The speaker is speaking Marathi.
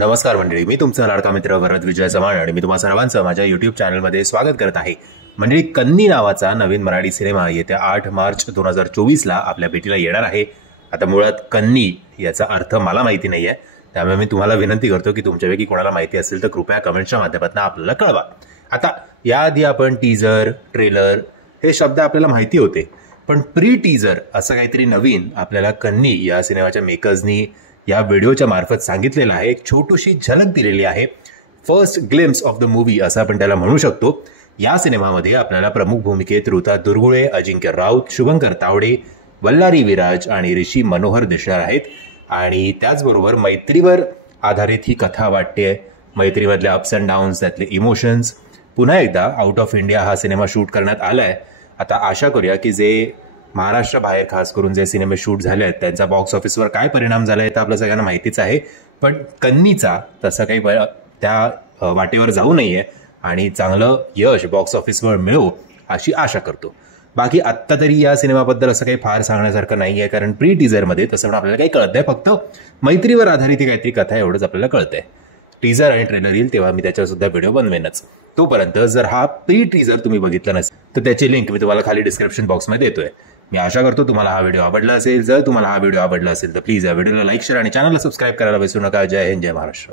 नमस्कार मंडळी, मी तुमचा लाडका मित्र वरद विजय चव्हाण आणि मी तुम्हा सर्वांचं माझ्या युट्यूब चॅनलमध्ये स्वागत करत आहे. मंडळी, कन्नी नावाचा नवीन मराठी सिनेमा येत्या 8 मार्च 2024ला आपल्या भेटीला येणार आहे. आता मुळात कन्नी याचा अर्थ मला माहिती नाही आहे, त्यामुळे मी तुम्हाला विनंती करतो की तुमच्यापैकी कोणाला माहिती असेल तर कृपया कमेंटच्या माध्यमातून आपल्याला कळवा. आता याआधी आपण टीजर, ट्रेलर हे शब्द आपल्याला माहिती होते, पण प्री टीजर असं काहीतरी नवीन आपल्याला कन्नी या सिनेमाच्या मेकर्सनी या व्हिडिओच्या मार्फत सांगितलेलं आहे. एक छोटीशी झलक दिलेली आहे. First glimpse of the movie असं आपण त्याला म्हणू शकतो. या सिनेमामध्ये आपल्याला प्रमुख भूमिकेत ऋता दुर्गुळे, अजिंक्य राऊत, शुभंकर तावडे, वल्लारी विराज आणि ऋषी मनोहर दिसणार आहेत. आणि त्याचबरोबर मैत्रीवर आधारित ही कथा वाटते. मैत्रीमधले अप्स अँड डाऊन्स, त्यातले इमोशन्स. पुन्हा एकदा आउट ऑफ इंडिया हा सिनेमा शूट करण्यात आलाय. आता आशा करूया की जे महाराष्ट्राबाहेर खास करून जे सिनेमे शूट झाले आहेत त्यांचा बॉक्स ऑफिसवर काय परिणाम झाला आहे तर आपल्या सगळ्यांना माहितीच आहे. पण कन्नीचा तसं काही त्या वाटेवर जाऊ नये आणि चांगलं यश बॉक्स ऑफिसवर मिळो अशी आशा करतो. बाकी आत्ता तरी या सिनेमाबद्दल असं काही फार सांगण्यासारखं नाही आहे, कारण प्री टीजरमध्ये तसं पण आपल्याला काही कळत आहे. फक्त मैत्रीवर आधारित काहीतरी कथा एवढंच आपल्याला कळतंय. टीजर आणि ट्रेलर येईल तेव्हा मी त्याच्यावर सुद्धा व्हिडिओ बनवेनच. तोपर्यंत जर हा प्री टीजर तुम्ही बघितला नसेल तर त्याची लिंक मी तुम्हाला खाली डिस्क्रिप्शन बॉक्समध्ये देतोय. मी आशा करतो तुम्हाला हा व्हिडिओ आवडला असेल. जर तुम्हाला हा व्हिडिओ आवडला असेल तर प्लीज या व्हिडिओला लाईक, शेअर आणि चॅनलला सबस्क्राईब करायला विसरू नका. जय हिंद, जय महाराष्ट्र.